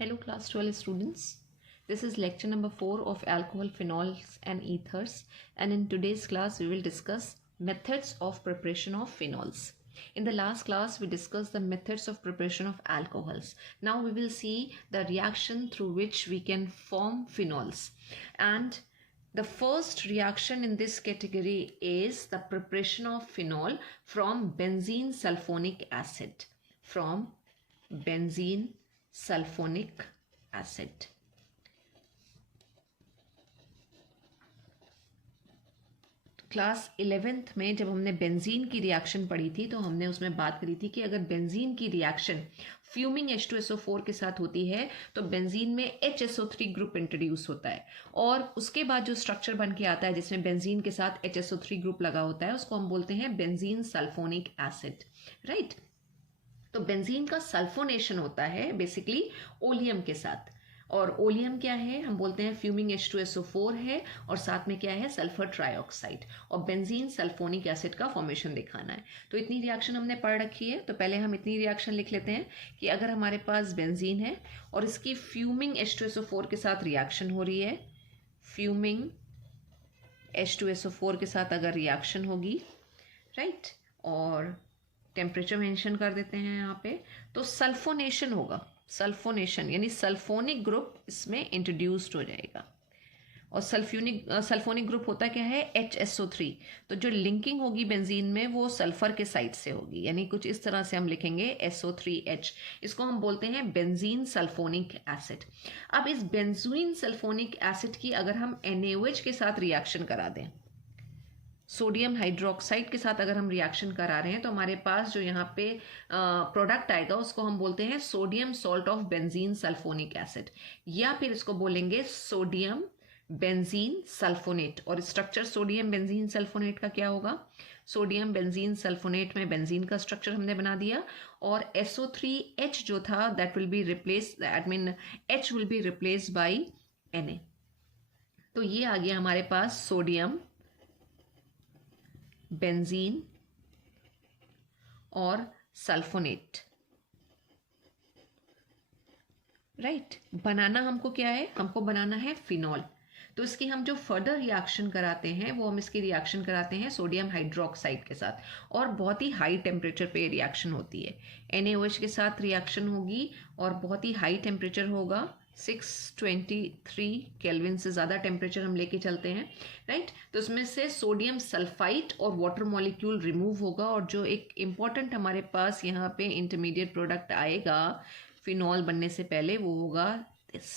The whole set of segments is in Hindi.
Hello class 12 students. This is lecture number 4 of alcohol, phenols and ethers, and in today's class we will discuss methods of preparation of phenols. In the last class we discussed the methods of preparation of alcohols. Now we will see the reaction through which we can form phenols, and the first reaction in this category is the preparation of phenol from benzene sulfonic acid. From benzene sulphonic acid. Class 11th में जब हमने बेंजीन की रिएक्शन पढ़ी थी तो हमने उसमें बात करी थी कि अगर बेंजीन की रिएक्शन फ्यूमिंग H2SO4 के साथ होती है तो बेंजीन में HSO3 ग्रुप इंट्रोड्यूस होता है, और उसके बाद जो स्ट्रक्चर बन के आता है जिसमें बेंजीन के साथ HSO3 ग्रुप लगा होता है उसको हम बोलते हैं बेंजीन सल्फोनिक एसिड. राइट. तो बेंजीन का सल्फोनेशन होता है बेसिकली ओलियम के साथ, और ओलियम क्या है, हम बोलते हैं फ्यूमिंग H2SO4 है और साथ में क्या है, सल्फर ट्राइऑक्साइड, और बेंजीन सल्फोनिक एसिड का फॉर्मेशन दिखाना है. तो इतनी रिएक्शन हमने पढ़ रखी है, तो पहले हम इतनी रिएक्शन लिख लेते हैं कि अगर हमारे पास बेंजीन है और इसकी फ्यूमिंग H2SO4 के साथ रिएक्शन हो रही है, फ्यूमिंग H2SO4 के साथ अगर रिएक्शन होगी, राइट, और टेम्परेचर मेंशन कर देते हैं यहाँ पे, तो सल्फोनेशन होगा. सल्फोनेशन यानी सल्फोनिक ग्रुप इसमें इंट्रोड्यूस्ड हो जाएगा, और सल्फोनिक ग्रुप होता क्या है, HSO3. तो जो लिंकिंग होगी बेंजीन में वो सल्फर के साइड से होगी, यानी कुछ इस तरह से हम लिखेंगे SO3H. इसको हम बोलते हैं बेंजीन सल्फोनिक एसिड. अब इस बेंजीन सल्फोनिक एसिड की अगर हम NaOH के साथ रिएक्शन करा दें, सोडियम हाइड्रोक्साइड के साथ अगर हम रिएक्शन करा रहे हैं, तो हमारे पास जो यहाँ पे प्रोडक्ट आएगा उसको हम बोलते हैं sodium salt of benzene sulphonic acid, या फिर इसको बोलेंगे सोडियम बेंजीन सल्फोनेट. और स्ट्रक्चर सोडियम बेंजीन सल्फोनेट का क्या होगा, सोडियम बेंजीन सल्फोनेट में बेंजीन का स्ट्रक्चर हमने बना दिया, और SO3H जो था that will be replace, that mean H will be replace by Na. तो ये आ गया हमारे पास सोडियम बेंजीन और सल्फोनेट. राइट. बनाना हमको क्या है, हमको बनाना है फिनॉल. तो इसकी हम जो फर्दर रिएक्शन कराते हैं वो हम इसकी रिएक्शन कराते हैं सोडियम हाइड्रोक्साइड के साथ, और बहुत ही हाई टेम्परेचर पे रिएक्शन होती है. NaOH के साथ रिएक्शन होगी और बहुत ही हाई टेम्परेचर होगा, 623 केल्विन से ज़्यादा टेम्परेचर हम लेके चलते हैं. राइट. तो उसमें से सोडियम सल्फाइड और वाटर मॉलिक्यूल रिमूव होगा, और जो एक इम्पॉर्टेंट हमारे पास यहाँ पे इंटरमीडिएट प्रोडक्ट आएगा फिनॉल बनने से पहले, वो होगा दिस.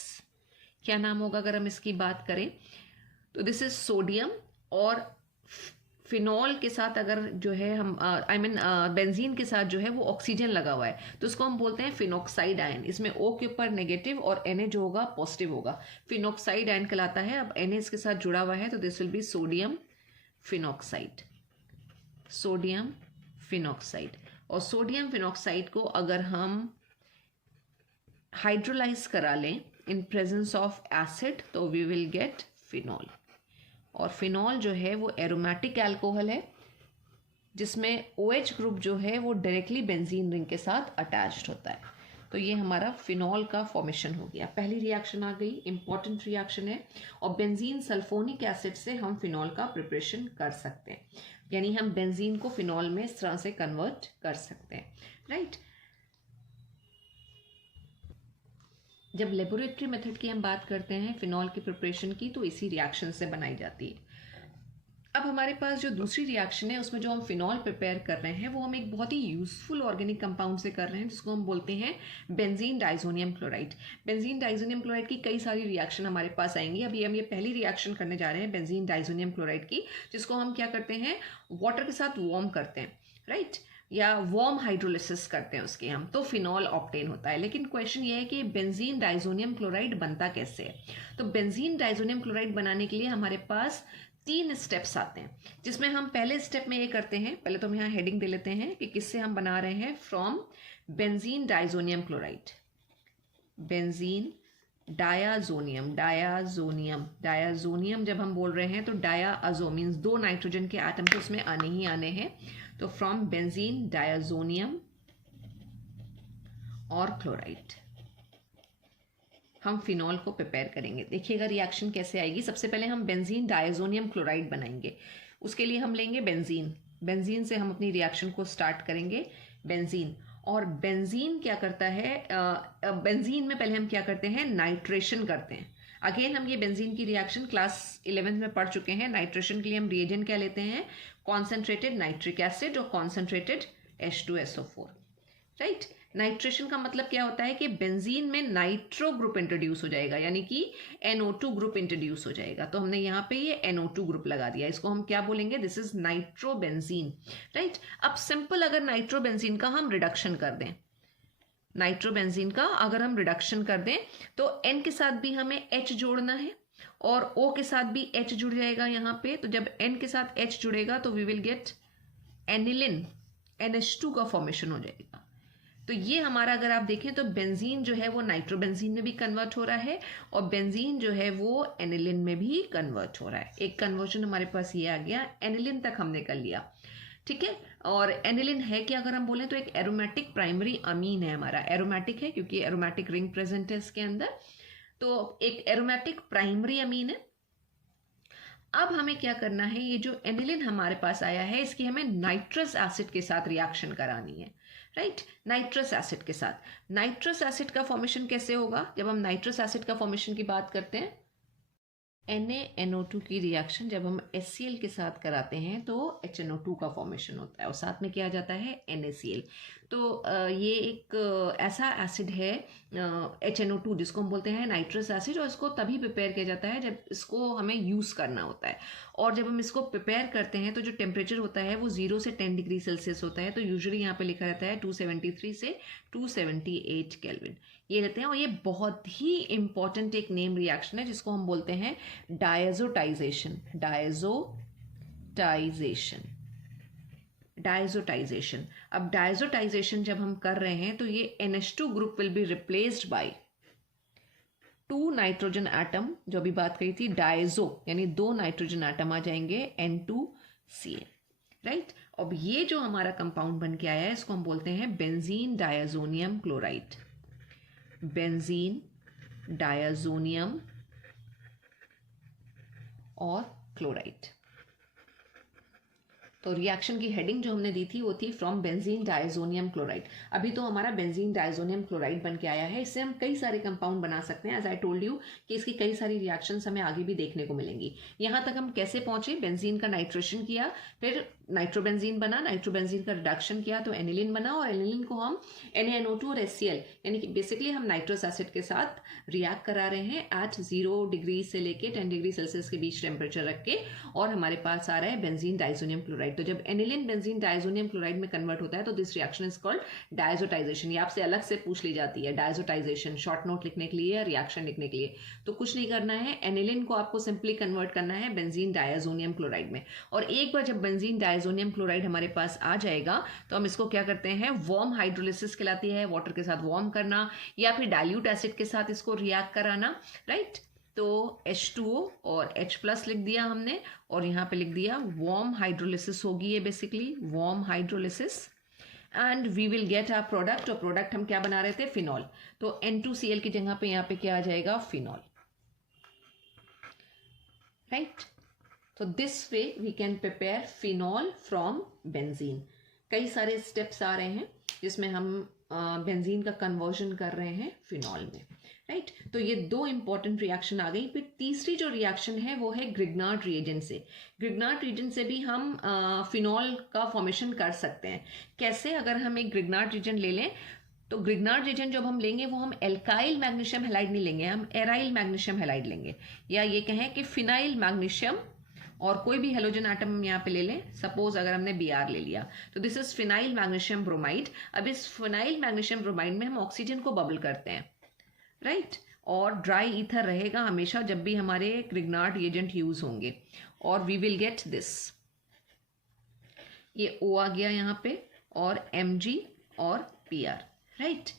क्या नाम होगा अगर हम इसकी बात करें, तो दिस इज सोडियम, और फिनॉल के साथ अगर जो है हम बेंजीन के साथ जो है वो ऑक्सीजन लगा हुआ है, तो उसको हम बोलते हैं फिनॉक्साइड आयन. इसमें O के ऊपर नेगेटिव और Na जो होगा पॉजिटिव होगा, फिनॉक्साइड आयन कहलाता है. अब Na इसके साथ जुड़ा हुआ है तो this will be sodium phenoxide, sodium phenoxide. और सोडियम फिनॉक्साइड को अगर हम हाइड्रोलाइज करा लें इन प्रेजेंस ऑफ एसिड तो वी विल गेट फिनॉल. और फिनॉल जो है वो एरोमेटिक अल्कोहल है जिसमें OH ग्रुप जो है वो डायरेक्टली बेंजीन रिंग के साथ अटैच्ड होता है. तो ये हमारा फिनॉल का फॉर्मेशन हो गया. पहली रिएक्शन आ गई, इंपॉर्टेंट रिएक्शन है, और बेंजीन सल्फोनिक एसिड से हम फिनॉल का प्रिपरेशन कर सकते हैं, यानी हम बेंजीन को फिनॉल में इस तरह से कन्वर्ट कर सकते हैं. राइट. जब लेबोरेटरी मेथड की हम बात करते हैं फिनॉल की प्रिपरेशन की, तो इसी रिएक्शन से बनाई जाती है. अब हमारे पास जो दूसरी रिएक्शन है उसमें जो हम फिनॉल प्रिपेयर कर रहे हैं वो हम एक बहुत ही यूजफुल ऑर्गेनिक कंपाउंड से कर रहे हैं जिसको हम बोलते हैं benzene diazonium chloride. Benzene diazonium chloride की कई सारी रिएक्शन हमारे पास आएंगी. अभी हम ये पहली रिएक्शन करने जा रहे हैं बेंजीन डाइजोनियम क्लोराइड की, जिसको हम क्या करते हैं, वाटर के साथ वार्म करते हैं. राइट. या वार्म हाइड्रोलिसिस करते हैं उसके हम, तो फिनॉल ऑब्टेन होता है. लेकिन क्वेश्चन ये है कि बेंजीन डाइजोनियम क्लोराइड बनता कैसे है. तो बेंजीन डाइजोनियम क्लोराइड बनाने के लिए हमारे पास 3 स्टेप्स आते हैं, जिसमें हम पहले स्टेप में ये करते हैं, पहले तो हम यहाँ हेडिंग दे लेते हैं कि किससे हम बना रहे हैं, from benzene diazonium chloride. Benzene diazonium, diazonium, diazonium जब हम बोल रहे हैं तो डायाजो मीन्स 2 नाइट्रोजन के एटम तो उसमें आने ही आने हैं. तो फ्रॉम बेंजीन डायाजोनियम और क्लोराइड. हम फिनॉल को प्रिपेयर करेंगे। देखिएगा रिएक्शन कैसे आएगी। सबसे पहले हम बेंजीन डायजोनियम क्लोराइड बनाएंगे। उसके लिए हम लेंगे बेंजीन। बेंजीन से हम अपनी रिएक्शन को स्टार्ट करेंगे। बेंजीन, और बेंजीन क्या करता है, बेंजीन में पहले हम क्या करते हैं, नाइट्रेशन करते हैं। अगेन हम ये बेंजीन की रिएक्शन क्लास 11 में पढ़ चुके हैं। नाइट्रेशन के लिए हम रिएजेंट क्या लेते हैं, कॉन्सेंट्रेटेड नाइट्रिक एसिड और कॉन्सेंट्रेटेड H2SO4, राइट। नाइट्रेशन का मतलब क्या होता है कि बेंजीन में नाइट्रो ग्रुप इंट्रोड्यूस हो जाएगा, यानी कि NO2 ग्रुप इंट्रोड्यूस हो जाएगा। तो हमने यहाँ पे ये NO2 ग्रुप लगा दिया, इसको हम क्या बोलेंगे, दिस इज नाइट्रोबेंजीन, राइट। अब सिंपल अगर नाइट्रोबेंजीन का हम रिडक्शन कर दें, नाइट्रोबेंजीन का अगर हम रिडक्शन कर दें तो N के साथ भी हमें H जोड़ना है और O के साथ भी H जुड़ जाएगा यहाँ पे। तो जब N के साथ H जुड़ेगा तो we will gate aniline, NH2 का फॉर्मेशन हो जाएगा। तो ये हमारा अगर आप देखें तो बेंजीन जो है वो नाइट्रोबेंजीन में भी कन्वर्ट हो रहा है और बेंजीन जो है वो एनिलिन में भी कन्वर्ट हो रहा है। एक कन्वर्जन हमारे पास ये आ गया, एनिलिन तक हमने कर लिया, ठीक है। और एनिलिन है कि अगर हम बोलें तो एक एरोमेटिक प्राइमरी अमीन है हमारा। एरोमेटिक है क्योंकि एरोमेटिक रिंग प्रेजेंट है इसके अंदर, तो एक एरोमेटिक प्राइमरी अमीन है। अब हमें क्या करना है, ये जो एनिलिन हमारे पास आया है इसकी हमें नाइट्रस एसिड के साथ रिएक्शन करानी है, राइट। नाइट्रस एसिड के साथ, नाइट्रस एसिड का फॉर्मेशन कैसे होगा, जब हम नाइट्रस एसिड का फॉर्मेशन की बात करते हैं, NaNO2 की रिएक्शन जब हम HCl के साथ कराते हैं तो HNO2 का फॉर्मेशन होता है और साथ में क्या आ जाता है, NaCl। तो ये एक ऐसा एसिड है HNO2 जिसको हम बोलते हैं नाइट्रस एसिड, और इसको तभी प्रिपेयर किया जाता है जब इसको हमें यूज़ करना होता है। और जब हम इसको प्रिपेयर करते हैं तो जो टेम्परेचर होता है वो 0 से 10 डिग्री सेल्सियस होता है। तो यूजुअली यहाँ पे लिखा रहता है 273 से 278 केल्विन ये लेते हैं। और ये बहुत ही इंपॉर्टेंट एक नेम रिएक्शन है जिसको हम बोलते हैं डायजोटाइजेशन। डायजोटाइजेशन। अब डायजोटाइजेशन जब हम कर रहे हैं तो ये NH2 group will be replaced by 2 nitrogen atom, जो अभी बात कही थी डायजो, यानी 2 नाइट्रोजन एटम आ जाएंगे N2Cl, राइट। अब ये जो हमारा कंपाउंड बन के आया है इसको हम बोलते हैं benzene diazonium chloride. Benzene diazonium और क्लोराइड। तो रिएक्शन की हेडिंग जो हमने दी थी वो थी फ्रॉम बेंजीन डायजोनियम क्लोराइड। अभी तो हमारा बेंजीन डायजोनियम क्लोराइड बन के आया है, इससे हम कई सारे कंपाउंड बना सकते हैं। एज आई टोल्ड यू कि इसकी कई सारी रिएक्शंस हमें आगे भी देखने को मिलेंगी। यहाँ तक हम कैसे पहुंचे, बेंजीन का नाइट्रेशन किया, फिर नाइट्रोबेंजीन बना, नाइट्रोबेंजीन का रिडक्शन किया तो एनिलिन बना, और एनिलिन को हम NaNO2 और HCl यानी कि बेसिकली हम नाइट्रस एसिड के साथ रिएक्ट करा रहे हैं एट 0 डिग्री से लेके 10 डिग्री सेल्सियस के बीच टेम्परेचर रख के, और हमारे पास आ रहा है बेंजीन डायजोनियम क्लोराइड। तो जब एनिलिन बेंजीन डायजोनियम क्लोराइड में कन्वर्ट होता है तो दिस रिएक्शन इज कॉल्ड डायजोटाइजेशन। ये आपसे अलग से पूछ ली जाती है, डायजोटाइजेशन शॉर्ट नोट लिखने के लिए या रिएक्शन लिखने के लिए। तो कुछ नहीं करना है, एनिलिन को आपको सिंपली कन्वर्ट करना है बेंजीन डायजोनियम क्लोराइड में। और एक बार जब बेंजीन डायजोनियम क्लोराइड हमारे पास आ जाएगा तो हम इसको क्या करते हैं, वार्म हाइड्रोलिसिस कहलाती है, वाटर के साथ वार्म करना या फिर डाइल्यूट एसिड के साथ इसको रिएक्ट कराना, राइट। तो H2O और H+ लिख दिया हमने, और यहाँ पे लिख दिया वार्म हाइड्रोलिसिस होगी ये, basically warm hydrolysis, and we will get our product. और प्रोडक्ट हम क्या बना रहे थे, फिनॉल। तो N2Cl की जगह पे यहाँ पे क्या आ जाएगा, फिनॉल, राइट। तो this way we can prepare phenol from benzene. कई सारे स्टेप्स आ रहे हैं जिसमें हम बेंजीन का कन्वर्जन कर रहे हैं फिनॉल में, राइट। तो ये 2 इंपॉर्टेंट रिएक्शन आ गई। फिर तीसरी जो रिएक्शन है वो है ग्रिग्नार्ड रिएजेंट से। ग्रिग्नार्ड रिएजेंट से भी हम फिनॉल का फॉर्मेशन कर सकते हैं। कैसे, अगर हम एक ग्रिग्नार्ड रिएजेंट ले लें तो ग्रिग्नार्ड रिएजेंट जब हम लेंगे वो हम एल्काइल मैग्नीशियम हैलाइड नहीं लेंगे, हम एराइल मैग्नीशियम हैलाइड लेंगे, या ये कहें कि फिनाइल मैग्नीशियम और कोई भी हेलोजन एटम हम यहाँ पे ले लें। सपोज अगर हमने Br ले लिया तो this is phenyl magnesium bromide. अब इस फिनाइल मैग्नीशियम ब्रोमाइड में हम ऑक्सीजन को बबल करते हैं, राइट। और ड्राई ईथर रहेगा हमेशा जब भी हमारे ग्रिग्नार्ड रिएजेंट यूज होंगे, और वी विल गेट दिस, ये O आ गया यहाँ पे, और Mg और Pr, राइट।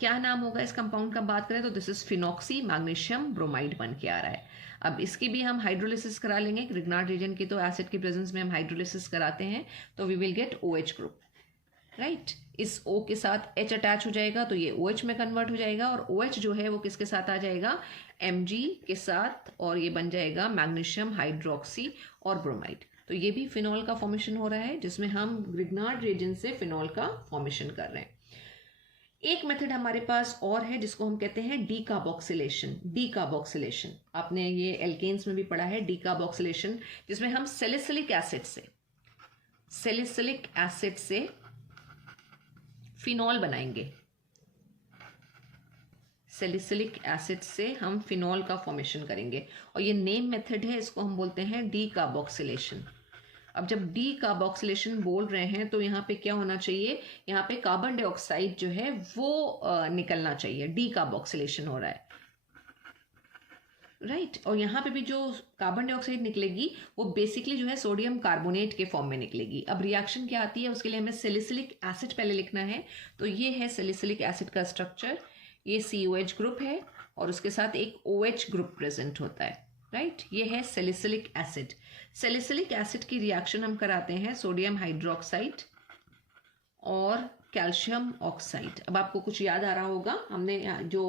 क्या नाम होगा इस कंपाउंड का बात करें तो this is phenoxy magnesium bromide बन के आ रहा है। अब इसकी भी हम हाइड्रोलिसिस करा लेंगे, ग्रिग्नार्ड रिएजेंट की तो एसिड की प्रेजेंस में हम हाइड्रोलिसिस कराते हैं, तो we will get OH group, right इस O के साथ H अटैच हो जाएगा तो ये OH में कन्वर्ट हो जाएगा, और OH जो है वो किसके साथ आ जाएगा, Mg के साथ, और ये बन जाएगा मैग्नीशियम हाइड्रोक्सी और ब्रोमाइड। तो ये भी फिनॉल का फॉर्मेशन हो रहा है, जिसमें हम ग्रिग्नार्ड रिएजेंट से फिनॉल का फॉर्मेशन कर रहे हैं। एक मेथड हमारे पास और है जिसको हम कहते हैं डीकार्बोक्सिलेशन। डीकार्बोक्सिलेशन आपने ये एल्केन्स में भी पढ़ा है, डीकार्बोक्सिलेशन, जिसमें हम सैलिसिलिक एसिड से फिनॉल बनाएंगे। सैलिसिलिक एसिड से हम फिनॉल का फॉर्मेशन करेंगे, और ये नेम मेथड है, इसको हम बोलते हैं डीकार्बोक्सिलेशन। अब जब डीकार्बोक्सिलेशन बोल रहे हैं तो यहाँ पे क्या होना चाहिए, यहाँ पे कार्बन डाइऑक्साइड जो है वो निकलना चाहिए, डीकार्बोक्सिलेशन हो रहा है, राइट। और यहाँ पे भी जो कार्बन डाइऑक्साइड निकलेगी वो बेसिकली जो है सोडियम कार्बोनेट के फॉर्म में निकलेगी। अब रिएक्शन क्या आती है, उसके लिए हमें सैलिसिलिक एसिड पहले लिखना है। तो ये है सैलिसिलिक एसिड का स्ट्रक्चर, ये COH ग्रुप है और उसके साथ एक OH ग्रुप प्रेजेंट होता है, राइट। ये है सैलिसिलिक एसिड। सैलिसिलिक एसिड की रिएक्शन हम कराते हैं सोडियम हाइड्रोक्साइड और कैल्शियम ऑक्साइड। अब आपको कुछ याद आ रहा होगा, हमने जो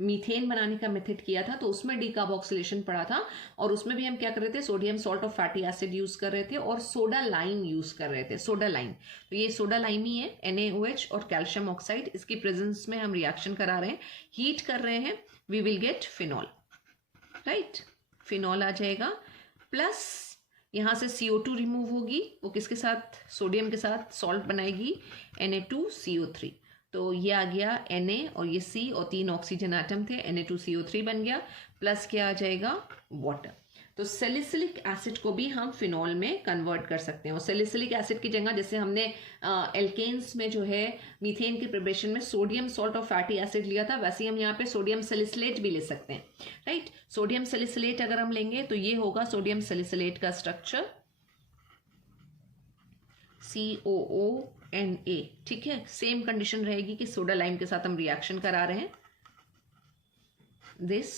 मीथेन बनाने का मेथड किया था तो उसमें डीकार्बोक्सिलेशन पढ़ा था, और उसमें भी हम क्या कर रहे थे, sodium salt of fatty acid use कर रहे थे और सोडा लाइम यूज कर रहे थे, सोडा लाइम। तो ये सोडा लाइम ही है, NaOH और कैल्शियम ऑक्साइड, इसकी प्रेजेंस में हम रिएक्शन करा रहे हैं, हीट कर रहे हैं, we will get phenol, right. Phenol आ जाएगा, प्लस यहाँ से CO2 रिमूव होगी, वो किसके साथ, सोडियम के साथ सॉल्ट बनाएगी, Na2CO3। तो ये आ गया Na और ये C और 3 ऑक्सीजन एटम थे, Na2CO3 बन गया, प्लस क्या आ जाएगा, वाटर। तो सैलिसिलिक एसिड को भी हम फिनॉल में कन्वर्ट कर सकते हैं, और सैलिसिलिक एसिड की जगह जैसे हमने एल्केन्स में जो है मीथेन के प्रिपरेशन में sodium salt of fatty acid लिया था, वैसे ही हम यहाँ पे सोडियम सैलिसिलेट भी ले सकते हैं, राइट। सोडियम सैलिसिलेट अगर हम लेंगे तो ये होगा सोडियम सैलिसिलेट का स्ट्रक्चर COONA, ठीक है। सेम कंडीशन रहेगी कि सोडा लाइम के साथ हम रिएक्शन करा रहे हैं, दिस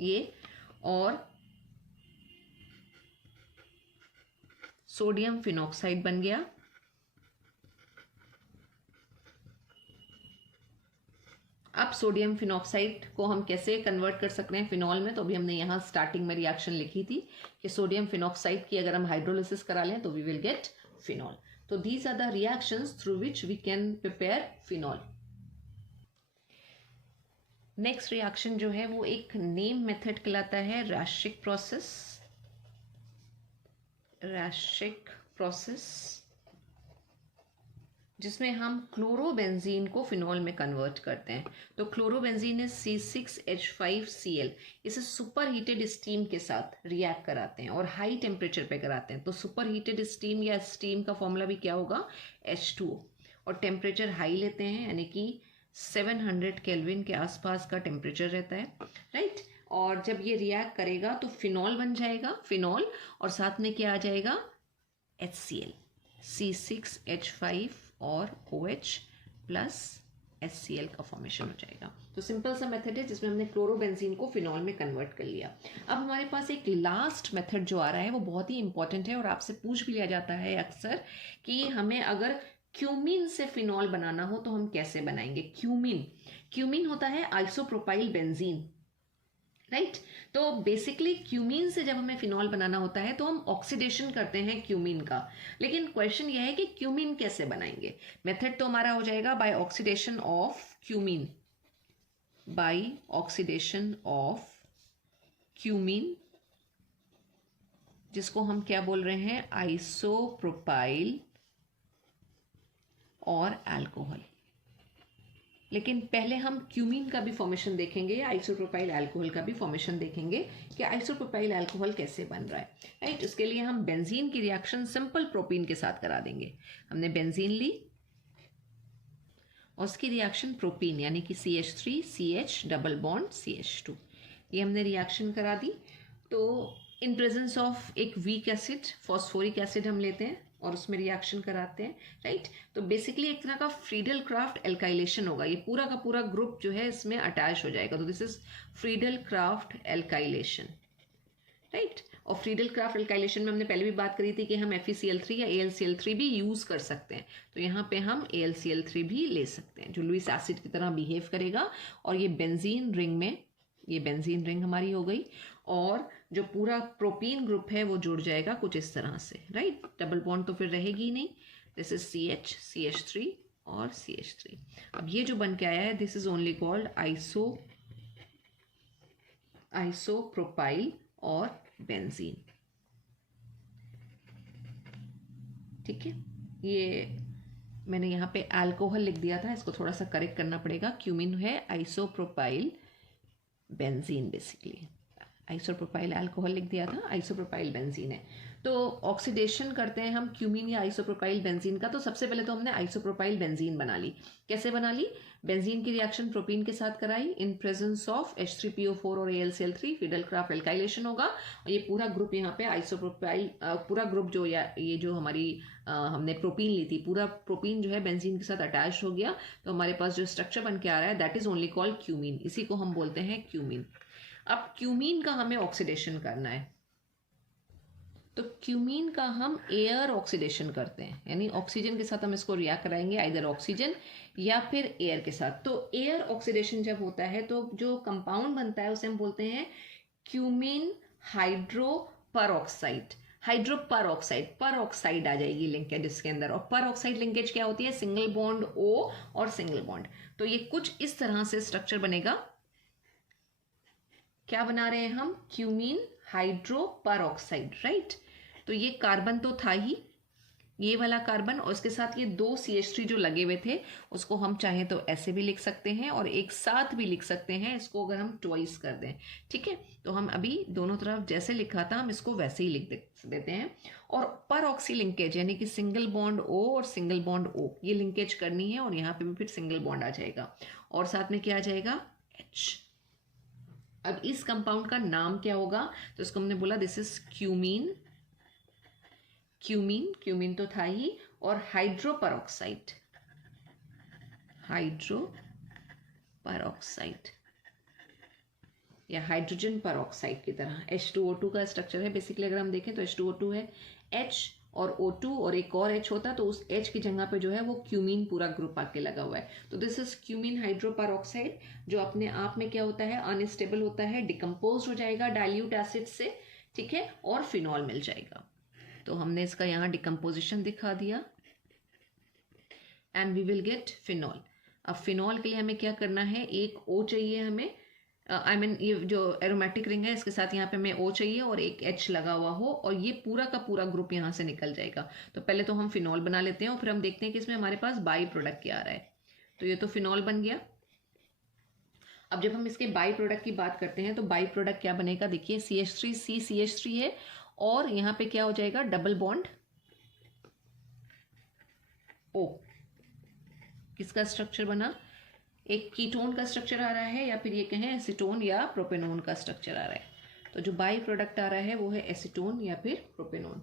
ये, और सोडियम फिनॉक्साइड बन गया। अब सोडियम फिनॉक्साइड को हम कैसे कन्वर्ट कर सकते हैं फिनॉल में, तो अभी हमने यहाँ स्टार्टिंग में रिएक्शन लिखी थी कि सोडियम फिनॉक्साइड की अगर हम हाइड्रोलिसिस करा लें तो वी विल गेट फिनॉल। तो these are the reactions through which we can prepare phenol. Next reaction जो है वो एक नेम मेथड कहलाता है रैशिक प्रोसेस, जिसमें हम क्लोरोबेंजीन को फिनॉल में कन्वर्ट करते हैं। तो क्लोरोबेंजीन इज C6H5Cl, इसे सुपर हीटेड स्टीम के साथ रिएक्ट कराते हैं और हाई टेम्परेचर पे कराते हैं। तो सुपर हीटेड स्टीम या स्टीम का फॉर्मूला भी क्या होगा, H2O, और टेम्परेचर हाई लेते हैं, यानी कि 700 केल्विन के आसपास का टेम्परेचर रहता है, राइट। और जब ये रिएक्ट करेगा तो फिनॉल बन जाएगा, फिनॉल, और साथ में क्या आ जाएगा, HCl, C6H5 और OH प्लस HCl का फॉर्मेशन हो जाएगा। तो सिंपल सा मेथड है जिसमें हमने क्लोरोबेंजीन को फिनॉल में कन्वर्ट कर लिया। अब हमारे पास एक लास्ट मेथड जो आ रहा है वो बहुत ही इंपॉर्टेंट है, और आपसे पूछ भी लिया जाता है अक्सर कि हमें अगर क्यूमीन से फिनॉल बनाना हो तो हम कैसे बनाएंगे। क्यूमीन होता है आइसोप्रोपाइल बेंजीन, राइट। तो बेसिकली क्यूमीन से जब हमें फिनॉल बनाना होता है तो हम ऑक्सीडेशन करते हैं क्यूमीन का, लेकिन क्वेश्चन यह है कि क्यूमीन कैसे बनाएंगे। मेथड तो हमारा हो जाएगा बाय ऑक्सीडेशन ऑफ क्यूमीन, जिसको हम क्या बोल रहे हैं, आइसोप्रोपाइल और अल्कोहल। लेकिन पहले हम क्यूमीन का भी फॉर्मेशन देखेंगे, आइसोप्रोपाइल अल्कोहल का भी फॉर्मेशन देखेंगे कि आइसोप्रोपाइल अल्कोहल कैसे बन रहा है, राइट। उसके लिए हम बेंजीन की रिएक्शन सिंपल प्रोपीन के साथ करा देंगे। हमने बेंजीन ली और उसकी रिएक्शन प्रोपीन, यानी कि CH3 CH double bond CH2, ये हमने रिएक्शन करा दी। तो इन प्रेजेंस ऑफ एक वीक एसिड, फॉस्फोरिक एसिड हम लेते हैं और उसमें रिएक्शन कराते हैं, राइट। तो बेसिकली एक तरह का फ्रीडल क्राफ्ट एल्काइलेशन होगा, ये पूरा का पूरा ग्रुप जो है इसमें अटैच हो जाएगा। तो this is Friedel craft alkylation, right. और फ्रीडल क्राफ्ट अल्काइलेशन में हमने पहले भी बात करी थी कि हम FeCl3 या AlCl3 भी यूज़ कर सकते हैं, तो यहाँ पे हम AlCl3 भी ले सकते हैं जो लुईस एसिड की तरह बिहेव करेगा। और ये बेंजीन रिंग में, ये बेंजीन रिंग हमारी हो गई, और जो पूरा प्रोपीन ग्रुप है वो जुड़ जाएगा कुछ इस तरह से, राइट। डबल बॉन्ड तो फिर रहेगी नहीं, दिस इज CH, CH3 और CH3। अब ये जो बन के आया है this is only called isopropyl और बेंजीन, ठीक है। ये मैंने यहाँ पे अल्कोहल लिख दिया था, इसको थोड़ा सा करेक्ट करना पड़ेगा। क्यूमिन है isopropyl benzene, basically isopropyl alcohol लिख दिया था, आइसोप्रोपाइल बेंजीन है। तो ऑक्सीडेशन करते हैं हम क्यूमीन या आइसोप्रोपाइल बेंजीन का, तो सबसे पहले तो हमने आइसोप्रोपाइल बेंजीन बना ली। कैसे बना ली? बेंजीन की रिएक्शन प्रोपीन के साथ कराई इन प्रेजेंस ऑफ H3PO4 और AlCl3, फिडल क्राफ्ट एल्काइलेशन होगा, और ये पूरा ग्रुप यहाँ पे आइसोप्रोपाइल, पूरा ग्रुप जो या ये जो हमारी हमने प्रोपीन ली थी, पूरा प्रोपीन जो है बेंजीन के साथ अटैच हो गया, तो हमारे पास जो स्ट्रक्चर बन के आ रहा है that is only called cumene, इसी को हम बोलते हैं क्यूमीन। अब क्यूमीन का हमें ऑक्सीडेशन करना है, तो क्यूमीन का हम एयर ऑक्सीडेशन करते हैं, यानी ऑक्सीजन के साथ हम इसको रिएक्ट कराएंगे, आइदर ऑक्सीजन या फिर एयर के साथ। तो एयर ऑक्सीडेशन जब होता है तो जो कंपाउंड बनता है उसे हम बोलते हैं क्यूमीन हाइड्रोपरऑक्साइड। हाइड्रोपरऑक्साइड, पर ऑक्साइड आ जाएगी लिंकेज इसके अंदर, और पर ऑक्साइड लिंकेज क्या होती है? सिंगल बॉन्ड O और सिंगल बॉन्ड। तो ये कुछ इस तरह से स्ट्रक्चर बनेगा। क्या बना रहे हैं हम? Cumene hydroperoxide, right. तो ये कार्बन तो था ही, ये वाला कार्बन, और इसके साथ ये दो CH3 जो लगे हुए थे उसको हम चाहे तो ऐसे भी लिख सकते हैं और एक साथ भी लिख सकते हैं, इसको अगर हम ट्वाइस कर दें, ठीक है। तो हम अभी दोनों तरफ जैसे लिखा था हम इसको वैसे ही लिख देते हैं। और पर ऑक्सी लिंकेज यानी कि सिंगल बॉन्ड O और सिंगल बॉन्ड O, ये लिंकेज करनी है, और यहाँ पे भी फिर सिंगल बॉन्ड आ जाएगा, और साथ में क्या आ जाएगा? H। अब इस कंपाउंड का नाम क्या होगा? तो इसको हमने बोला this is cumene, cumene, cumene तो था ही, और हाइड्रोपरऑक्साइड, हाइड्रोपरऑक्साइड या हाइड्रोजन परऑक्साइड की तरह। H2O2 का स्ट्रक्चर है बेसिकली, अगर हम देखें तो H2O2 है, H और O2 और एक और H होता, तो उस H की जगह पे जो है वो क्यूमीन पूरा ग्रुप आके लगा हुआ है। तो दिस इज क्यूमीन हाइड्रोपरऑक्साइड, जो अपने आप में क्या होता है? अनस्टेबल होता है, डिकम्पोज हो जाएगा डाइल्यूट एसिड से, ठीक है, और फिनॉल मिल जाएगा। तो हमने इसका यहाँ डिकम्पोजिशन दिखा दिया, and we will get phenol. अब फिनॉल के लिए हमें क्या करना है? एक O चाहिए हमें, I mean, ये जो एरोमेटिक रिंग है इसके साथ यहाँ पे हमें O चाहिए और एक H लगा हुआ हो, और ये पूरा का पूरा ग्रुप यहाँ से निकल जाएगा। तो पहले तो हम फिनॉल बना लेते हैं और फिर हम देखते हैं कि इसमें हमारे पास बाई प्रोडक्ट क्या आ रहा है। तो ये तो फिनॉल बन गया। अब जब हम इसके बाई प्रोडक्ट की बात करते हैं तो बाई प्रोडक्ट क्या बनेगा? देखिए CH3, CH3 है, और यहाँ पे क्या हो जाएगा? Double bond O। किसका स्ट्रक्चर बना? एक कीटोन का स्ट्रक्चर आ रहा है, या फिर ये कहें एसीटोन या प्रोपेनोन का स्ट्रक्चर आ रहा है। तो जो बाई प्रोडक्ट आ रहा है वो है एसीटोन या फिर प्रोपेनोन।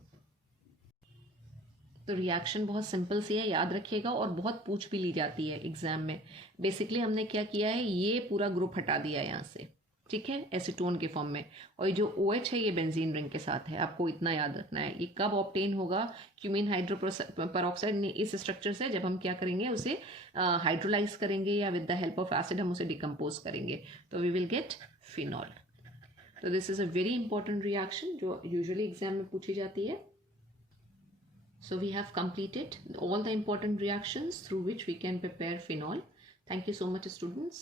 तो रिएक्शन बहुत सिंपल सी है, याद रखिएगा, और बहुत पूछ भी ली जाती है एग्जाम में। बेसिकली हमने क्या किया है? ये पूरा ग्रुप हटा दिया यहाँ से, ठीक है, एसीटोन के फॉर्म में, और ये जो OH है ये बेंजीन रिंग के साथ है। आपको इतना याद रखना है। ये कब ऑब्टेन होगा? क्यूमीन हाइड्रोपरऑक्साइड इस स्ट्रक्चर से, जब हम क्या करेंगे? उसे हाइड्रोलाइज करेंगे या with the help of acid हम उसे डिकम्पोज करेंगे, तो वी विल गेट फिनॉल। तो this is a very important reaction जो यूजुअली एग्जाम में पूछी जाती है। So we have completed all the important reactions through which we can prepare phenol. Thank you so much, students.